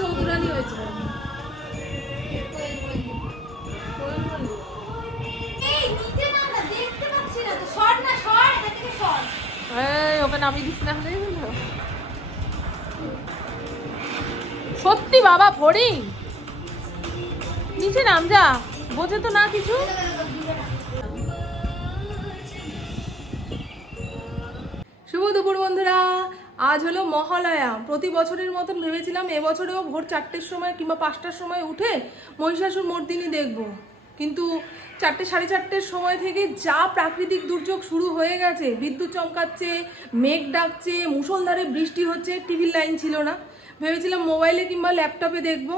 চৌধুরানী হয়েছে। কোয়েল মল্লিক। এই নিচে না আমরা দেখতে পাচ্ছি না তো। সর না সর এটা থেকে সর। এই ওকে নামিয়ে দিস না হলেই হলো। সত্যি বাবা ফড়িং নিচে নাম যা বোঝে তো না কিছু। শুভ দুপুর বন্ধুরা। আজ হলো মহালয়া। প্রতি বছরের মতন ভেবেছিলাম এবছরেও ভোর চারটের সময় কিংবা পাঁচটার সময় উঠে মহিষাসুর মর্দিনী দেখব। কিন্তু চারটে, সাড়ে চারটের সময় থেকে যা প্রাকৃতিক দুর্যোগ শুরু হয়ে গেছে, বিদ্যুৎ চমকাচ্ছে, মেঘ ডাকছে মুসলধারে বৃষ্টি হচ্ছে, টিভির লাইন ছিল না। ভেবেছিলাম মোবাইলে কিংবা ল্যাপটপে দেখব।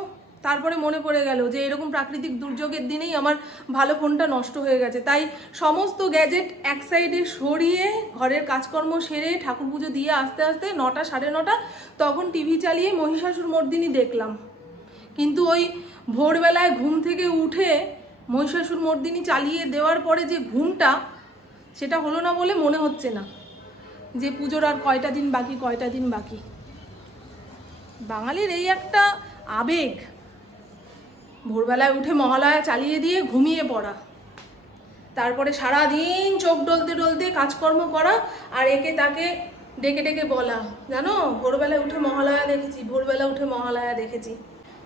তারপরে মনে পড়ে গেল যে এরকম প্রাকৃতিক দুর্যোগের দিনেই আমার ভালো ফোনটা নষ্ট হয়ে গেছে। তাই সমস্ত গ্যাজেট এক সাইডে সরিয়ে ঘরের কাজকর্ম সেরে ঠাকুর পুজো দিয়ে আস্তে আস্তে নটা সাড়ে নটা তখন টিভি চালিয়ে মহিষাসুর মর্দিনী দেখলাম। কিন্তু ওই ভোরবেলায় ঘুম থেকে উঠে মহিষাসুর মর্দিনী চালিয়ে দেওয়ার পরে যে ঘুমটা, সেটা হলো না বলে মনে হচ্ছে না যে পুজোর আর কয়টা দিন বাকি, কয়টা দিন বাকি। বাঙালির এই একটা আবেগ ভোরবেলায় উঠে মহালয়া চালিয়ে দিয়ে ঘুমিয়ে পড়া। তারপরে সারা দিন চোখ ডলতে ডলতে কাজকর্ম করা আর একে তাকে ডেকে ডেকে বলা। জানো? ভোরবেলায় উঠে মহালয়া দেখেছি, ভোরবেলা উঠে মহালয়া দেখেছি।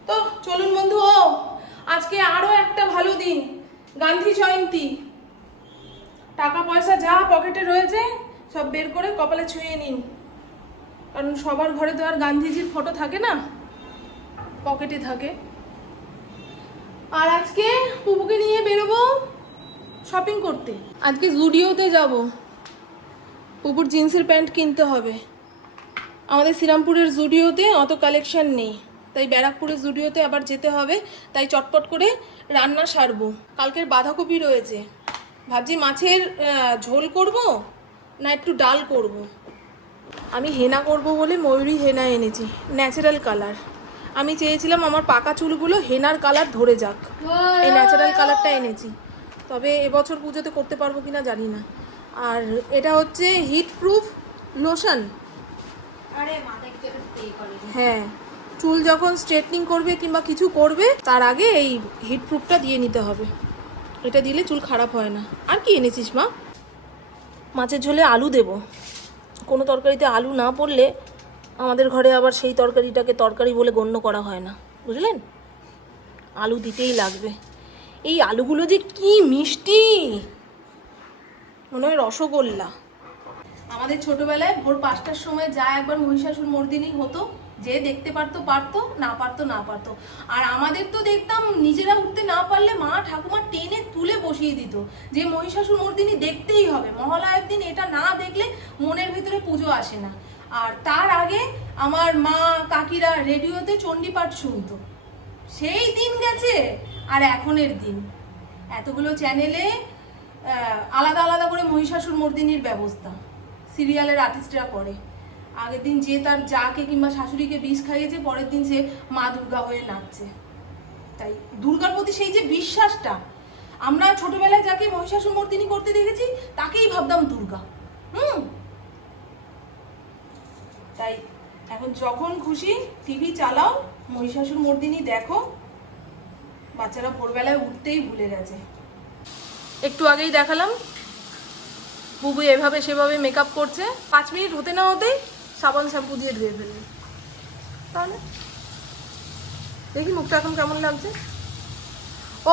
তো চলুন বন্ধু, ও, আজকে আরও একটা ভালো দিন, গান্ধী জয়ন্তী। টাকা পয়সা যা পকেটে রয়েছে, সব বের করে কপালে ছুঁয়ে নিন। কারণ সবার ঘরে তো আর গান্ধীজির ফটো থাকে না? পকেটে থাকে। আর আজকে পুপুকে নিয়ে বেরোবো শপিং করতে। আজকে জুডিওতে যাব। পুপুর জিন্সের প্যান্ট কিনতে হবে। আমাদের শ্রীরামপুরের জুডিওতে অত কালেকশন নেই। তাই ব্যারাকপুরের জুডিওতে আবার যেতে হবে। তাই চটপট করে রান্না সারবো। কালকের বাঁধাকপি রয়েছে। ভাবছি মাছের ঝোল করব না একটু ডাল করব। আমি হেনা করব বলে ময়ূরী হেনা এনেছি। ন্যাচারাল কালার আমি চেয়েছিলাম আমার পাকা চুলগুলো হেনার কালার ধরে যাক। এই ন্যাচারাল কালারটা এনেছি। তবে এবছর পুজোতে করতে পারব কি না জানি না। আর এটা হচ্ছে হিট প্রুফ লোশন হ্যাঁ চুল যখন স্ট্রেটনিং করবে কিংবা কিছু করবে তার আগে এই হিট প্রুফটা দিয়ে নিতে হবে। এটা দিলে চুল খারাপ হয় না। আর কি এনেছিস মা? মাছের ঝোলে আলু দেব। কোনো তরকারিতে আলু না পড়লে আমাদের ঘরে আবার সেই তরকারিটাকে তরকারি বলে গণ্য করা হয় না। বুঝলেন? আলু দিতেই লাগবে। এই আলুগুলো যে কি মিষ্টি! মনে হয় রসগোল্লা। আমাদের ছোটবেলায় ভোর পাঁচটার সময় যা একবার মহিষাসুর মর্দিনী হতো, যে দেখতে পারতো পারতো, না পারতো না পারতো। আর আমাদের তো দেখতাম নিজেরা উঠতে না পারলে মা ঠাকুমা টেনে তুলে বসিয়ে দিত। যে মহিষাসুর মর্দিনী দেখতেই হবে। মহালয়ের দিন এটা না দেখলে মনের ভিতরে পুজো আসে না। আর তার আগে আমার মা কাকিরা রেডিওতে চণ্ডীপাঠ শুনতো। সেই দিন গেছে, আর এখনের দিন। এতগুলো চ্যানেলে আলাদা আলাদা করে মহিষাসুর মর্দিনীর ব্যবস্থা। সিরিয়ালের আর্টিস্টরা করে। আগের দিন যে তার যাকে কিংবা শাশুড়িকে বিষ খাইয়েছে, পরের দিন সে মা দুর্গা হয়ে নাচছে। তাই দুর্গার প্রতি সেই যে বিশ্বাসটা, আমরা ছোটবেলায় যাকে মহিষাসুর মর্দিনী করতে দেখেছি, তাকেই ভাবতাম দুর্গা। হুম? তাই এখন যখন খুশি টিভি চালাও মহিষাসুর মর্দিনী দেখো। বাচ্চারা ভোরবেলায় উঠতেই ভুলে গেছে। একটু আগেই দেখালাম। বুবু এভাবে সেভাবে মেকআপ করছে। পাঁচ মিনিট হতে না হতেই সাবান শ্যাম্পু দিয়ে ধুয়ে ফেলবে। তাহলে? দেখি মুখটা এখন কেমন লাগছে?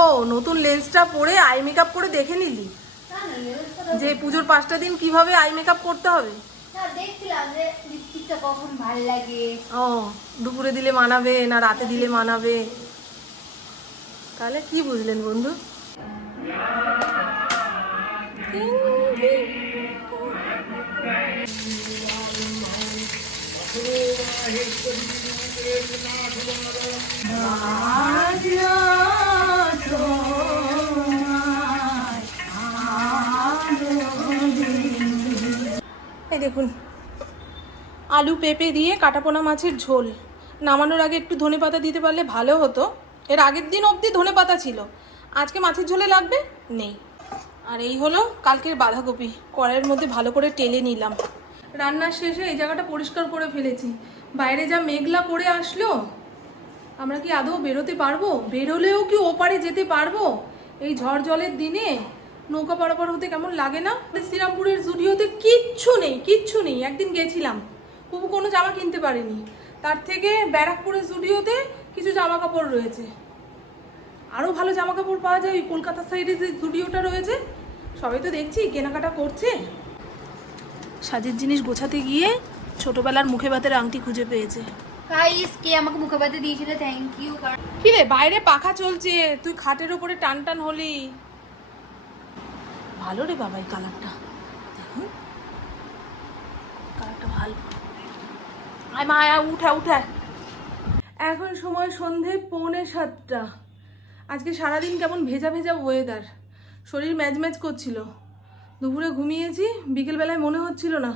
ও নতুন লেন্সটা পরে আই মেকআপ করে দেখে নিলি? যে পুজোর পাঁচটা দিন কীভাবে আই মেকআপ করতে হবে? দেখছিলাম যে কখন ভালো লাগে? ও, দুপুরে দিলে মানাবে না রাতে দিলে মানাবে? তাহলে কি বুঝলেন বন্ধু? এই দেখুন আলু পেঁপে দিয়ে কাটাপোনা মাছের ঝোল। নামানোর আগে একটু ধনে পাতা দিতে পারলে ভালো হতো। এর আগের দিন অবধি ধনে পাতা ছিল। আজকে মাছের ঝোলে লাগবে? নেই। আর এই হলো কালকের বাঁধাকপি। কড়াইয়ের মধ্যে ভালো করে টেলে নিলাম। রান্নার শেষে এই জায়গাটা পরিষ্কার করে ফেলেছি। বাইরে যা মেঘলা করে আসলো, আমরা কি আদৌ বেরোতে পারব? বেরোলেও কি ওপারে যেতে পারব? এই ঝড় জলের দিনে নৌকা পারাপার হতে কেমন লাগে না? শ্রীরামপুরের জুডিওতে কিচ্ছু নেই কিচ্ছু নেই। একদিন গেছিলাম। পুপু কোনো জামা কিনতে পারিনি। তার থেকে ব্যারাকপুরের স্টুডিওতে কিছু জামা কাপড় রয়েছে। আরও ভালো জামা কাপড় পাওয়া যায় ওই কলকাতা সাইডে যে জুডিওটা রয়েছে। সবাই তো দেখছি কেনাকাটা করছে। সাজের জিনিস গোছাতে গিয়ে ছোটবেলার মুখে ভাতের আংটি খুঁজে পেয়েছে। গাইস কে আমাকে মুখে দিয়েছিল? থ্যাংক ইউ কি রে বাইরে পাখা চলছে। তুই খাটের উপরে টান টান হলি। ভালো রে বাবা এই কালারটা দেখুন। কালারটা ভালো। আয় মা উঠা উঠা। এখন সময় সন্ধে পৌনে সাতটা। আজকে সারাদিন কেমন ভেজা ভেজা ওয়েদার শরীর ম্যাজ ম্যাজ করছিল। দুপুরে ঘুমিয়েছি, বিকেলবেলায় মনে হচ্ছিল না,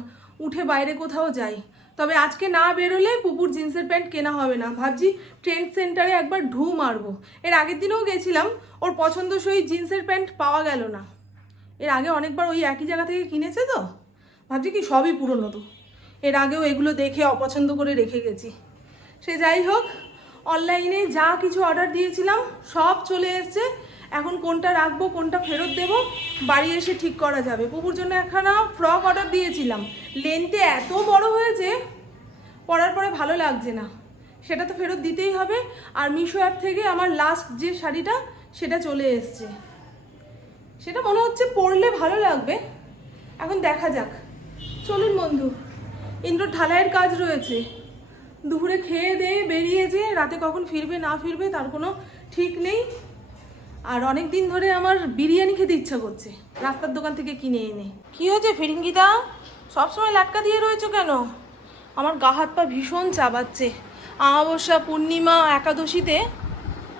উঠে বাইরে কোথাও যাই। তবে আজকে না বেরোলে পুপুর জিন্সের প্যান্ট কেনা হবে না। ভাবছি ট্রেন্ড সেন্টারে একবার ঢু মারবো। এর আগের দিনেও গেছিলাম, ওর পছন্দসই জিন্সের প্যান্ট পাওয়া গেল না। এর আগে অনেকবার ওই একই জায়গা থেকে কিনেছে তো? ভাবছি কি সবই পুরনো তো। এর আগেও এগুলো দেখে অপছন্দ করে রেখে গেছি। সে যাই হোক, অনলাইনে যা কিছু অর্ডার দিয়েছিলাম, সব চলে এসছে। এখন কোনটা রাখব, কোনটা ফেরত দেব, বাড়ি এসে ঠিক করা যাবে। পুকুর জন্য একখানা ফ্রক অর্ডার দিয়েছিলাম। লেন্থে এত বড় হয়েছে, পরার পরে ভালো লাগছে না। সেটা তো ফেরত দিতেই হবে। আর মিশো অ্যাপ থেকে আমার লাস্ট যে শাড়িটা, সেটা চলে এসছে। সেটা মনে হচ্ছে পরলে ভালো লাগবে। এখন দেখা যাক। চলুন বন্ধু। ইন্দ্র ঢালাইয়ের কাজ রয়েছে। দুপুরে খেয়ে দিয়ে বেরিয়েছে রাতে কখন ফিরবে না ফিরবে তার কোনো ঠিক নেই। আর অনেক দিন ধরে আমার বিরিয়ানি খেতে ইচ্ছা করছে। রাস্তার দোকান থেকে কিনে এনে। কি হয়েছে ফিরিঙ্গিদা? সবসময় লাটকা দিয়ে রয়েছো কেন? আমার গা হাত পা ভীষণ চাবাচ্ছে। আমাবস্যা পূর্ণিমা, একাদশীতে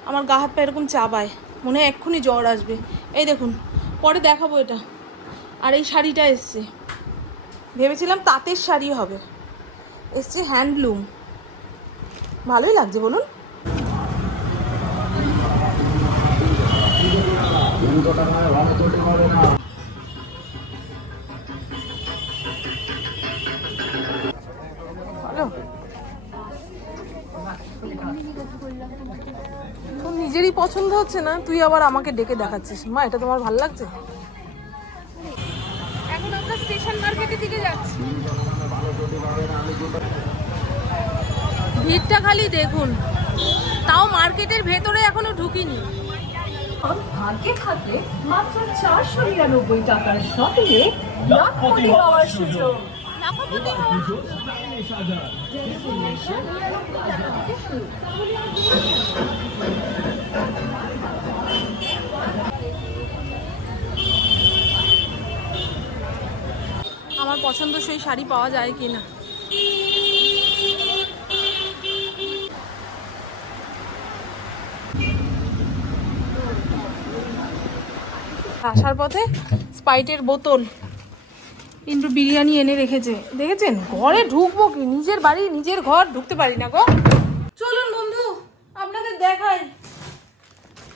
আমার গা হাত পা এরকম চাবায়। মনে হয় এক্ষুনি জ্বর আসবে। এই দেখুন, পরে দেখাবো এটা। আর এই শাড়িটা এসছে। ভেবেছিলাম তাঁতের শাড়ি হবে। এসছে হ্যান্ডলুম। ভালোই লাগছে, বলুন। তোর নিজেরই পছন্দ হচ্ছে না, তুই আবার আমাকে ডেকে দেখাচ্ছিস। মা, এটা তোমার ভালো লাগছে এখন আমরা স্টেশন মার্কেটের দিকে যাচ্ছি ভিড়টা খালি দেখুন। তাও মার্কেটের ভেতরে এখনও ঢুকিনি। ভাগ্যে থাকলে মাত্র চারশো নিরানব্বই টাকার শপিংয়ে লাখপতি হওয়ার সুযোগ। আমার পছন্দসই শাড়ি পাওয়া যায় কি না আসার পথে স্পাইটের বোতল কিন্তু বিরিয়ানি এনে রেখেছে। দেখেছেন? ঘরে ঢুকবো কি? নিজের বাড়ি, নিজের ঘর, ঢুকতে পারি না গো। চলুন বন্ধু, আপনাদের দেখাই।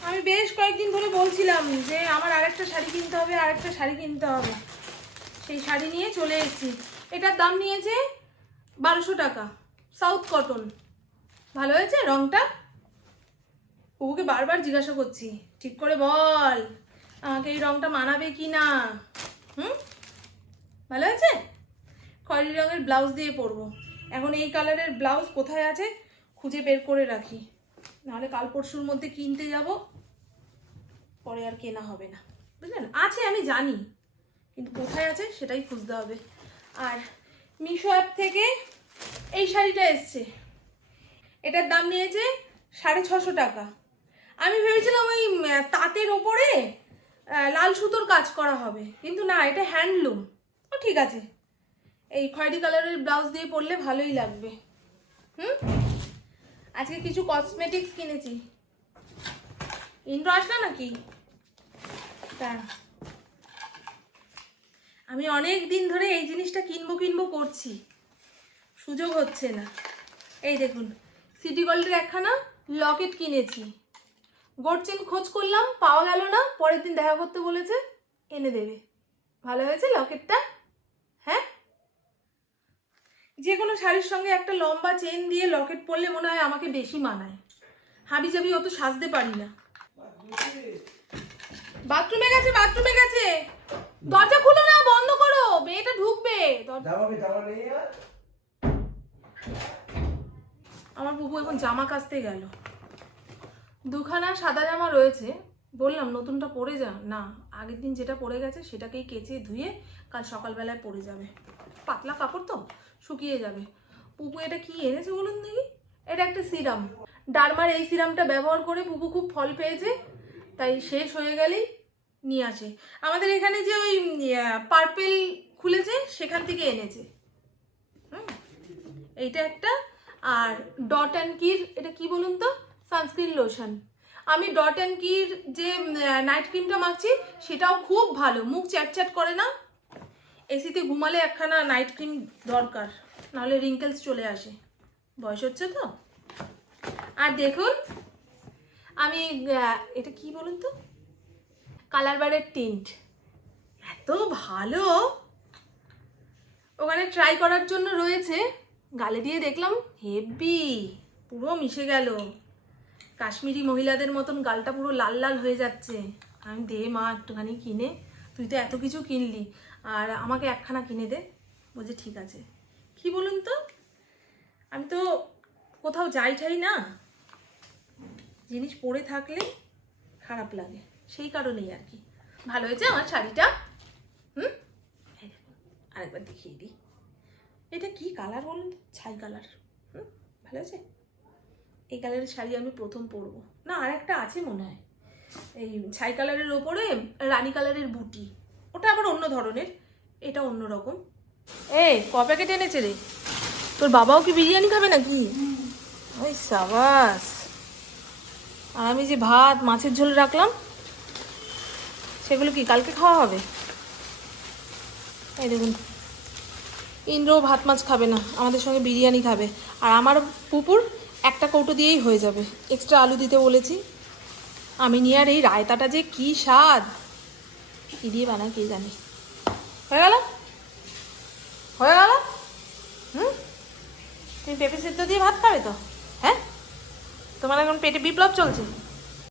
আমি বেশ কয়েকদিন ধরে বলছিলাম যে আমার আরেকটা শাড়ি কিনতে হবে, আরেকটা শাড়ি কিনতে হবে। সেই শাড়ি নিয়ে চলে এসেছি। এটার দাম নিয়েছে বারোশো টাকা সাউথ কটন ভালো হয়েছে রংটা? ওকে বারবার জিজ্ঞাসা করছি, ঠিক করে বল। আমাকে এই রংটা মানাবে কি না হুম? ভালো আছে? খয়েরি রঙের ব্লাউজ দিয়ে পরবো। এখন এই কালারের ব্লাউজ কোথায় আছে? খুঁজে বের করে রাখি। নাহলে কাল পরশুর মধ্যে কিনতে যাব। পরে আর কেনা হবে না। বুঝলেন? আছে, আমি জানি। কিন্তু কোথায় আছে সেটাই খুঁজতে হবে। আর মিশো অ্যাপ থেকে এই শাড়িটা এসছে। এটার দাম নিয়েছে সাড়ে ছশো টাকা। আমি ভেবেছিলাম ওই তাঁতের ওপরে লাল সুতোর কাজ করা হবে। কিন্তু না, এটা হ্যান্ডলুম। ও, ঠিক আছে। এই খয়েরি কালারের ব্লাউজ দিয়ে পরলে ভালোই লাগবে। হুম? আজকে কিছু কসমেটিক্স কিনেছি। ইন্দ্র আসলো নাকি? তা আমি অনেক দিন ধরে এই জিনিসটা কিনবো কিনবো করছি। সুযোগ হচ্ছে না। এই দেখুন সিটি গোল্ডের একখানা লকেট কিনেছি। গোল্ড চেন খোঁজ করলাম পাওয়া গেল না পরের দিন দেখা করতে বলেছে এনে দেবে। ভালো হয়েছে লকেটটা? হ্যাঁ? যে কোনো শাড়ির সঙ্গে একটা লম্বা চেন দিয়ে লকেট পরলে মনে হয় আমাকে বেশি মানায়। হাবি জাবি অত সাজতে পারি না। বাথরুমে গেছে বাথরুমে গেছে! দরজা খুলো না বন্ধ করো! মেয়েটা ঢুকবে। আমার বুবু এখন জামা কাচতে গেল। দুখানা সাদা জামা রয়েছে। বললাম, নতুনটা পরে যা। না, আগের দিন যেটা পরে গেছে সেটাকেই কেচে ধুয়ে কাল সকালবেলায় পরে যাবে। পাতলা কাপড় তো, শুকিয়ে যাবে। পুপু, এটা কি এনেছে বলুন দেখি? এটা একটা সিরাম। ডারমার এই সিরামটা ব্যবহার করে পুপু খুব ফল পেয়েছে, তাই শেষ হয়ে গেলেই নিয়ে আসে। আমাদের এখানে যে ওই পার্পেল খুলেছে, সেখান থেকে এনেছে। এইটা একটা, আর ডট অ্যান্ড কির, এটা কি বলুন তো? সানস্ক্রিন লোশন আমি ডট অ্যান্ড কির যে নাইট ক্রিমটা মাখছি, সেটাও খুব ভালো। মুখ চ্যাট করে না? এসিতে ঘুমালে একখানা নাইট ক্রিম দরকার, নাহলে রিঙ্কেলস চলে আসে। বয়স হচ্ছে তো? আর দেখুন, আমি এটা কি বলুন তো? কালার বারের টিন্ট এত ভালো! ওখানে ট্রাই করার জন্য রয়েছে। গালে দিয়ে দেখলাম হেভি পুরো মিশে গেল। কাশ্মীরি মহিলাদের মতন গালটা পুরো লাল লাল হয়ে যাচ্ছে। আমি দে মা, একটুখানি কিনে। তুই তো এত কিছু কিনলি। আর আমাকে একখানা কিনে দে। বলছে, ঠিক আছে। কি বলুন তো? আমি তো কোথাও যাই ঠাই না। জিনিস পরে থাকলে খারাপ লাগে। সেই কারণেই আর কি। ভালো হয়েছে আমার শাড়িটা? হুম? আরেকবার দেখিয়ে দিই। এটা কি কালার বলুন ছাই কালার। হুম? ভালো আছে? এই কালারের শাড়ি আমি প্রথম পরবো। না আর একটা আছে মনে হয়। এই ছাই কালারের ওপরে রানী কালারের বুটি। ওটা আবার অন্য ধরনের, এটা অন্য রকম। এ ক প্যাকেট এনেছে রে? তোর বাবাও কি বিরিয়ানি খাবে নাকি? ওই সাবাস। আর আমি যে ভাত, মাছের ঝোল রাখলাম, সেগুলো কি কালকে খাওয়া হবে? এই দেখুন ইন্দ্র ভাত মাছ খাবে না, আমাদের সঙ্গে বিরিয়ানি খাবে। আর আমার পুপুর একটা কৌটো দিয়েই হয়ে যাবে। এক্সট্রা আলু দিতে বলেছি। আমি নিয়ে আর এই রায়তাটা যে কি স্বাদ। কি দিয়ে বানায় কে জানি। হয়ে গেল? হয়ে গেল? হুম? তুমি পেঁপে সেদ্ধ দিয়ে ভাত খাবে তো? হ্যাঁ? তোমার এখন পেটে বিপ্লব চলছে।